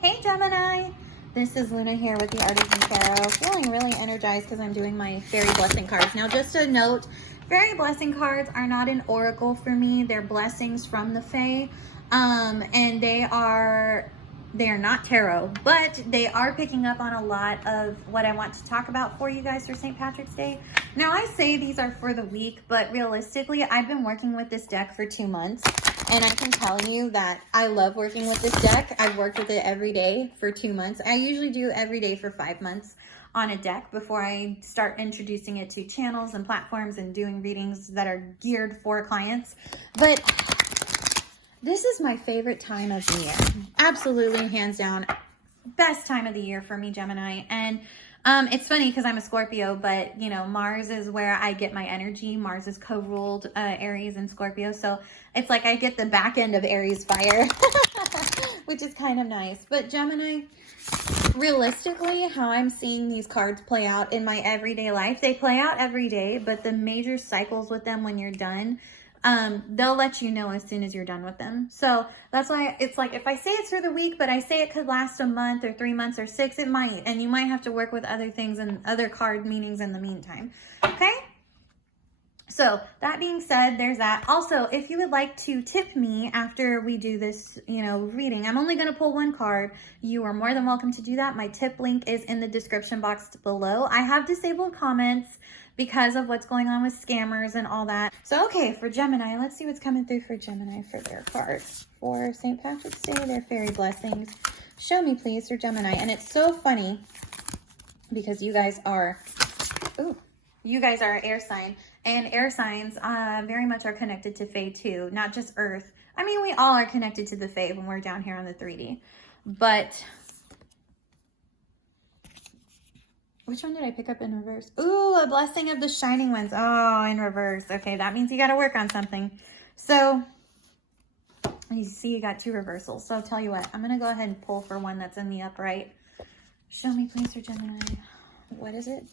Hey Gemini, this is Luna here with the Artisan Tarot, feeling really energized because I'm doing my fairy blessing cards. Now just a note, fairy blessing cards are not an oracle for me. They're blessings from the Fae, and they are not tarot, but they are picking up on a lot of what I want to talk about for you guys for St. Patrick's Day. Now I say these are for the week, but realistically I've been working with this deck for 2 months. And I can tell you that I love working with this deck. I've worked with it every day for 2 months. I usually do every day for 5 months on a deck before I start introducing it to channels and platforms and doing readings that are geared for clients. But this is my favorite time of the year. Absolutely, hands down, best time of the year for me, Gemini. And it's funny because I'm a Scorpio, but you know, Mars is where I get my energy. Mars is co-ruled Aries and Scorpio. So it's like I get the back end of Aries fire, which is kind of nice. But Gemini, realistically, how I'm seeing these cards play out in my everyday life, they play out every day, but the major cycles with them when you're done, they'll let you know as soon as you're done with them. So that's why it's like, if I say it's for the week, but I say it could last a month or 3 months or 6, it might, and you might have to work with other things and other card meanings in the meantime. Okay. So that being said, there's that. Also, if you would like to tip me after we do this, reading, I'm only going to pull 1 card. You are more than welcome to do that. My tip link is in the description box below. I have disabled comments because of what's going on with scammers and all that. So, okay, for Gemini, let's see what's coming through for Gemini for their cards. For St. Patrick's Day, their fairy blessings. Show me, please, for Gemini. And it's so funny because you guys are, air sign. And air signs very much are connected to Fae too, not just Earth. I mean, we all are connected to the Fae when we're down here on the 3D. But which one did I pick up in reverse? Ooh, a blessing of the shining ones. Oh, in reverse. Okay, that means you got to work on something. So you see you got 2 reversals. So I'll tell you what, I'm going to go ahead and pull for one that's in the upright. Show me, please, for Gemini. What is it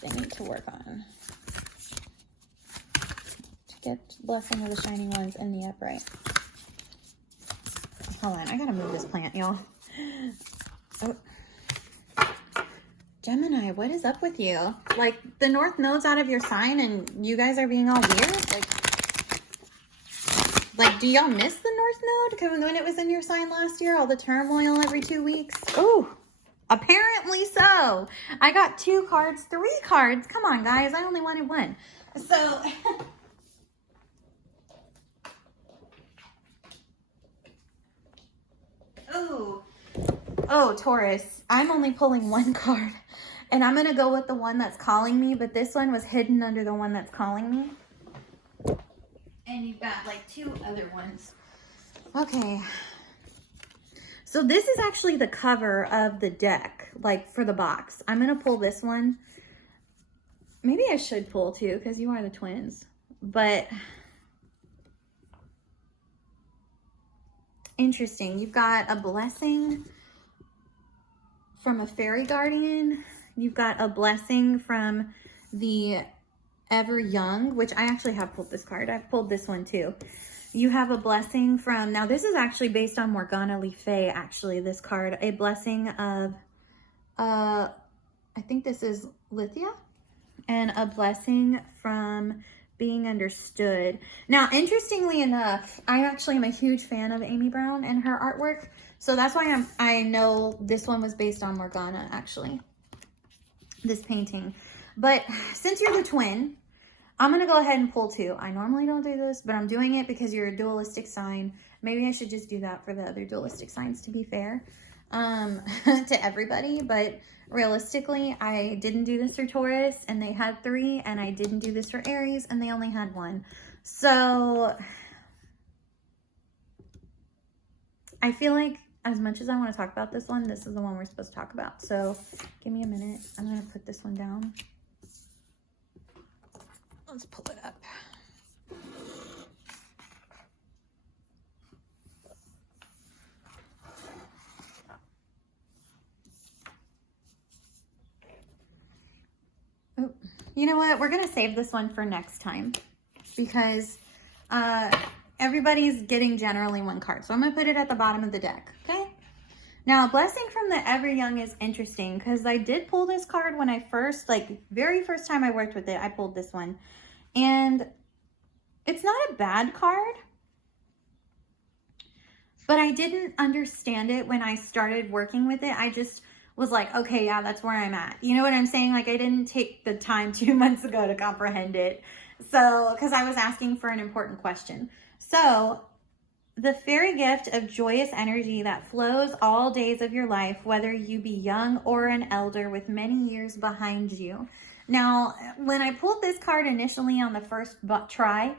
they need to work on? Get blessing of the shining ones in the upright. Hold on, I gotta move this plant, y'all. Oh, Gemini, what is up with you? Like, the North Node's out of your sign and you guys are being all weird? Like do y'all miss the North Node? Because when it was in your sign last year, all the turmoil every 2 weeks? Oh, apparently so. I got 2 cards, 3 cards. Come on, guys, I only wanted 1. So... Oh, Taurus, I'm only pulling 1 card, and I'm going to go with the one that's calling me, but this one was hidden under the one that's calling me. And you've got like 2 other ones. Okay. So this is actually the cover of the deck, like for the box. I'm going to pull this one. Maybe I should pull 2 because you are the twins, but... Interesting. You've got a blessing from a fairy guardian. You've got a blessing from the ever young, which I actually have pulled this card. I've pulled this one too. You have a blessing from, now this is actually based on Morgana Le Fay, actually, this card. A blessing of, I think this is Lithia, and a blessing from being understood. Now, interestingly enough, I actually am a huge fan of Amy Brown and her artwork. So that's why I know this one was based on Morgana, actually, this painting. But since you're the twin, I'm going to go ahead and pull 2. I normally don't do this, but I'm doing it because you're a dualistic sign. Maybe I should just do that for the other dualistic signs, to be fair, to everybody. But realistically, I didn't do this for Taurus, and they had 3, and I didn't do this for Aries, and they only had 1. So I feel like as much as I want to talk about this one, this is the one we're supposed to talk about. So give me a minute. I'm going to put this one down. Let's pull it up. Oh, you know what? We're going to save this one for next time because everybody's getting generally 1 card. So I'm going to put it at the bottom of the deck, okay? Now, blessing from the ever young is interesting because I did pull this card when I first, like very first time I worked with it, I pulled this one. And it's not a bad card, but I didn't understand it when I started working with it. I just was like, okay, yeah, that's where I'm at. You know what I'm saying? Like I didn't take the time 2 months ago to comprehend it. So, because I was asking for an important question. So, the fairy gift of joyous energy that flows all days of your life, whether you be young or an elder with many years behind you. Now, when I pulled this card initially on the first try,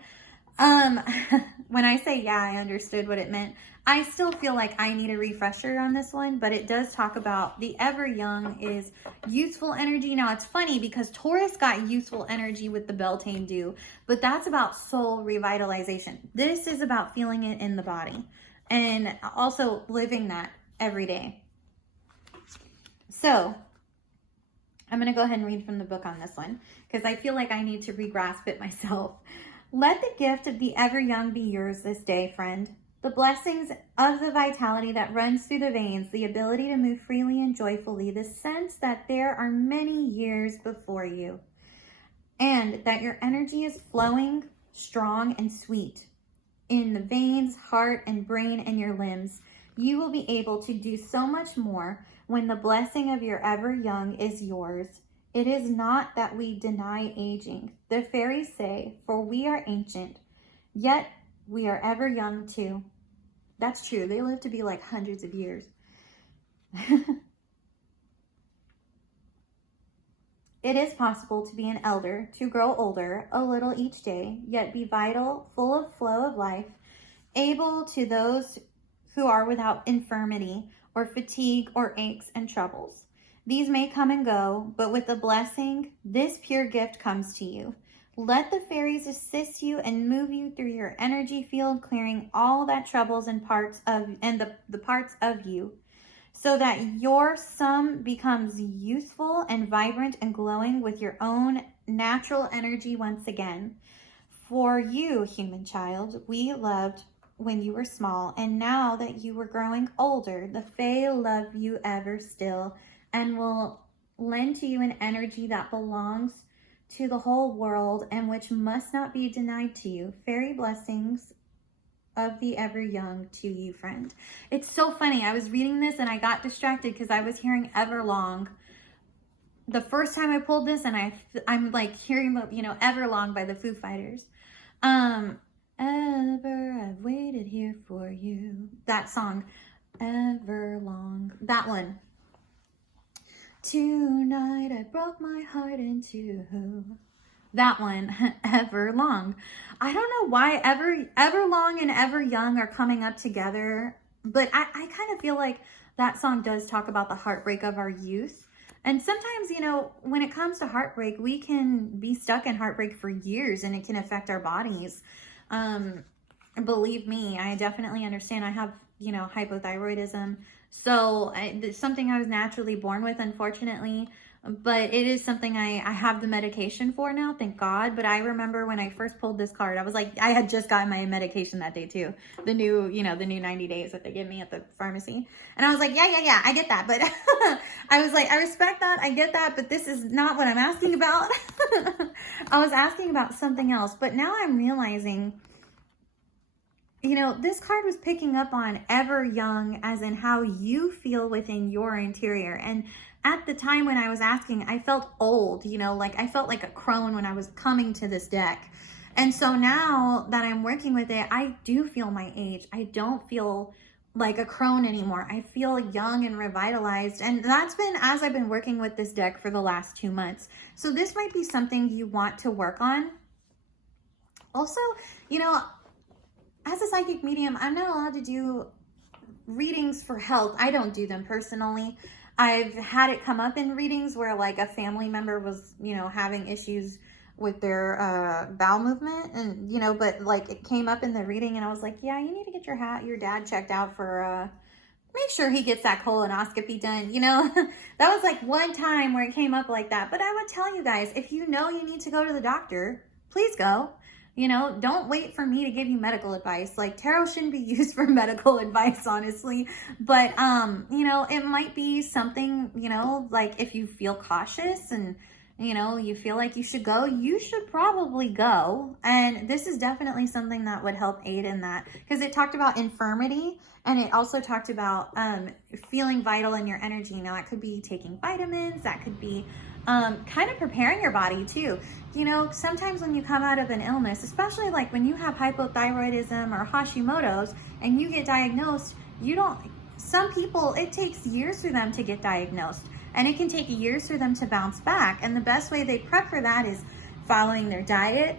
when I say, yeah, I understood what it meant, I still feel like I need a refresher on this one, but it does talk about the ever young is youthful energy. Now, it's funny because Taurus got youthful energy with the Beltane dew, but that's about soul revitalization. This is about feeling it in the body and also living that every day. So I'm going to go ahead and read from the book on this one because I feel like I need to re-grasp it myself. Let the gift of the ever young be yours this day, friend. The blessings of the vitality that runs through the veins, the ability to move freely and joyfully, the sense that there are many years before you, and that your energy is flowing, strong, and sweet in the veins, heart, and brain, and your limbs. You will be able to do so much more when the blessing of your ever young is yours. It is not that we deny aging. The fairies say, for we are ancient, yet we are ever young too. That's true. They live to be like hundreds of years. It is possible to be an elder, to grow older a little each day, yet be vital, full of flow of life, able to those who are without infirmity or fatigue or aches and troubles. These may come and go, but with the blessing, this pure gift comes to you. Let the fairies assist you and move you through your energy field, clearing all that troubles and the parts of you, so that your sum becomes youthful and vibrant and glowing with your own natural energy once again. For you, human child, we loved when you were small, and now that you were growing older, the Fae love you ever still and will lend to you an energy that belongs to the whole world and which must not be denied to you. Fairy blessings of the ever young to you, friend. It's so funny. I was reading this and I got distracted because I was hearing Everlong the first time I pulled this, and I'm like hearing, you know, Everlong by the Foo Fighters. Ever I've waited here for you. That song, Everlong. That one. Tonight I broke my heart in two. That one, Everlong. I don't know why Everlong and Ever Young are coming up together, but I kind of feel like that song does talk about the heartbreak of our youth. And sometimes, you know, when it comes to heartbreak, we can be stuck in heartbreak for years and it can affect our bodies. Believe me, I definitely understand. I have, you know, hypothyroidism. So it's something I was naturally born with, unfortunately, but it is something I have the medication for now, thank God. But I remember when I first pulled this card, I was like, I had just gotten my medication that day too. The new, you know, the new 90 days that they give me at the pharmacy. And I was like, yeah, I get that. But I was like, I respect that. I get that. But this is not what I'm asking about. I was asking about something else. But now I'm realizing, you know, this card was picking up on ever young as in how you feel within your interior. And at the time when I was asking, I felt old, you know, like I felt like a crone when I was coming to this deck. And so now that I'm working with it, I do feel my age. I don't feel like a crone anymore. I feel young and revitalized. And that's been as I've been working with this deck for the last 2 months. So this might be something you want to work on. Also, you know, as a psychic medium, I'm not allowed to do readings for health. I don't do them personally. I've had it come up in readings where like a family member was, you know, having issues with their bowel movement, and, you know, but like it came up in the reading and I was like, yeah, you need to get your dad checked out for, make sure he gets that colonoscopy done, you know. That was like one time where it came up like that. But I would tell you guys, if you know you need to go to the doctor, please go. You know, don't wait for me to give you medical advice. Like, tarot shouldn't be used for medical advice, honestly. But, you know, it might be something, you know, like if you feel cautious and, you know, you feel like you should go, you should probably go. And this is definitely something that would help aid in that, because it talked about infirmity, and it also talked about feeling vital in your energy. Now, that could be taking vitamins, that could be kind of preparing your body too. You know, sometimes when you come out of an illness, especially like when you have hypothyroidism or Hashimoto's and you get diagnosed, some people, it takes years for them to get diagnosed, and it can take years for them to bounce back. And the best way they prep for that is following their diet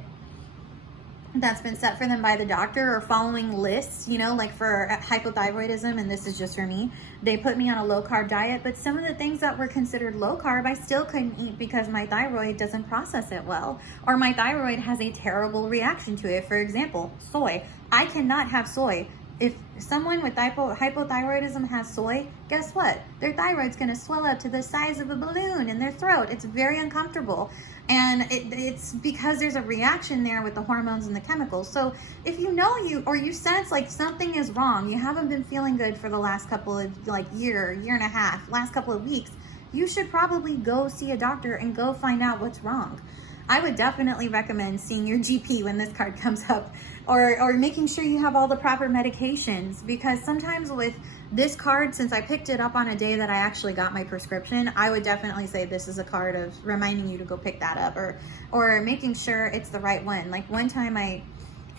that's been set for them by the doctor, or following lists. You know, like for hypothyroidism, and this is just for me, they put me on a low carb diet, but some of the things that were considered low carb I still couldn't eat because my thyroid doesn't process it well, or my thyroid has a terrible reaction to it. For example, soy. I cannot have soy. If someone with hypothyroidism has soy, guess what? Their thyroid's going to swell up to the size of a balloon in their throat. It's very uncomfortable. And it's because there's a reaction there with the hormones and the chemicals. So if you know you sense like something is wrong, you haven't been feeling good for the last couple of year and a half, last couple of weeks, you should probably go see a doctor and go find out what's wrong. I would definitely recommend seeing your GP when this card comes up, or making sure you have all the proper medications, because sometimes with this card, since I picked it up on a day that I actually got my prescription, I would definitely say this is a card of reminding you to go pick that up, or making sure it's the right one. Like one time I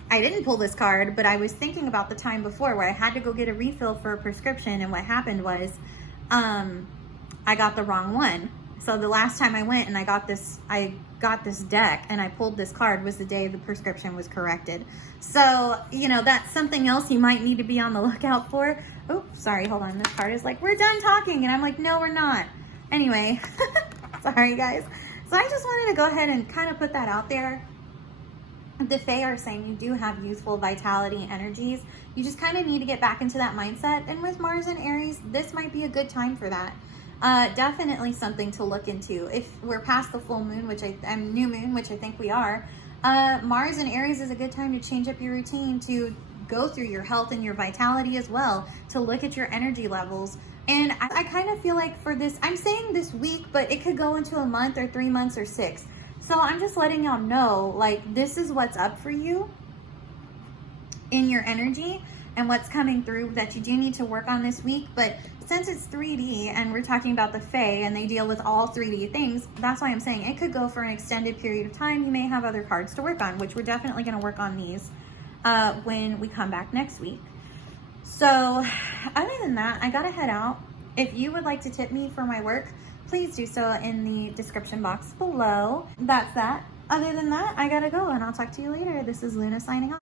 didn't pull this card, but I was thinking about the time before where I had to go get a refill for a prescription, and what happened was I got the wrong one. So the last time I went and I got this deck and I pulled this card was the day the prescription was corrected. So, you know, that's something else you might need to be on the lookout for. Oh, sorry, hold on. This card is like, we're done talking. And I'm like, no, we're not. Anyway, sorry guys. So I just wanted to go ahead and kind of put that out there. The Fae are saying you do have youthful vitality energies. You just kind of need to get back into that mindset. And with Mars and Aries, this might be a good time for that. Definitely something to look into. If we're past the full moon, new moon, which I think we are, Mars and Aries is a good time to change up your routine, to go through your health and your vitality as well, to look at your energy levels. And I kind of feel like for this, I'm saying this week, but it could go into a month or 3 months or 6. So I'm just letting y'all know, like, this is what's up for you in your energy and what's coming through that you do need to work on this week. But since it's 3D and we're talking about the Fae and they deal with all 3D things, that's why I'm saying it could go for an extended period of time. You may have other cards to work on, which we're definitely going to work on these when we come back next week. So other than that, I gotta head out. If you would like to tip me for my work, please do so in the description box below. That's that. Other than that, I gotta go, and I'll talk to you later. This is Luna signing off.